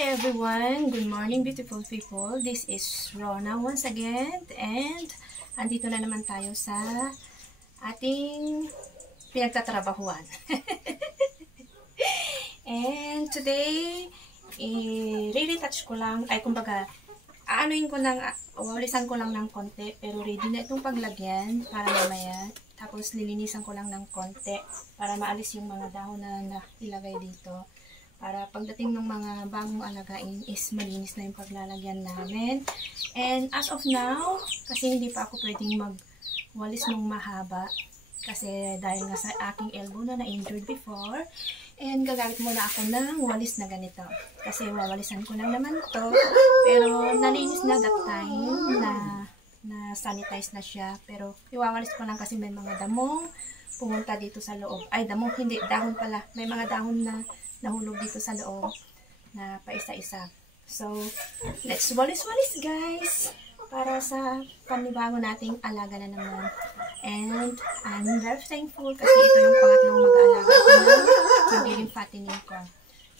Hi everyone! Good morning beautiful people. This is Rona once again and andito na naman tayo sa ating pinagtatrabahuan. And today, i-retouch ko lang, ay kumbaga, wawalisan ko lang ng konti, pero ready na itong paglagyan para mamaya. Tapos lilinisan ko lang ng konti para maalis yung mga dahon na ilagay dito. Para pagdating ng mga bagong alagain is malinis na yung paglalagyan namin. And as of now, kasi hindi pa ako pwedeng magwalis ng mahaba. Kasi dahil nga sa aking elbow na na-injured before. And gagamit muna ako ng walis na ganito. Kasi wawalisan ko lang naman to. Pero nalinis na that time na sanitize na siya. Pero iwawalis ko lang kasi may mga damong pumunta dito sa loob. Ay, damong hindi. Dahon pala. May mga dahon na nahulog dito sa loob na paisa-isa. So, let's walis-walis guys! Para sa panibago nating alaga na naman. And I'm very thankful kasi ito yung pangatlong mag-aalaga ko ng magiging fattening ko.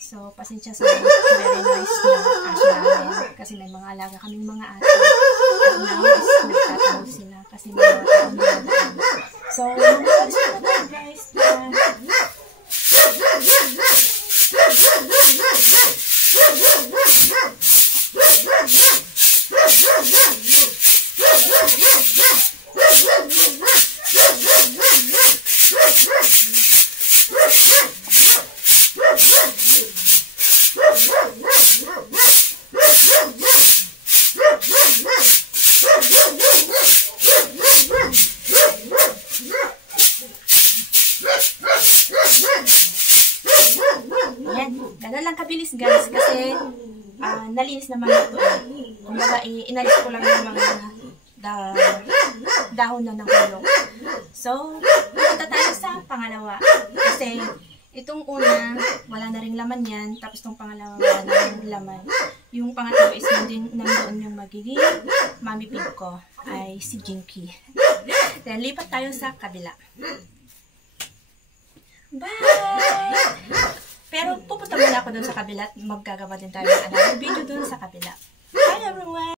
So, pasensya sa very nice na asa namin kasi may mga alaga kaming mga ate. At now is nagtatanong sila kasi may mga taong nalagaan. So, walis na tayo guys na ganun lang kabilis guys kasi nalinis naman ito. Kumbaga inalis ko lang yung mga dahon na nahulog. So, punta tayo sa pangalawa. Kasi itong una, wala na rin laman yan. Tapos itong pangalawa, wala na rin laman. Yung pangatlo is nandoon yung magiging mami pig ko ay si Jinky. Then, lipat tayo sa kabila. Bye! Pero pupunta muna ako dun sa kabila at maggagawa din tayo ng another video dun sa kabila. Bye everyone!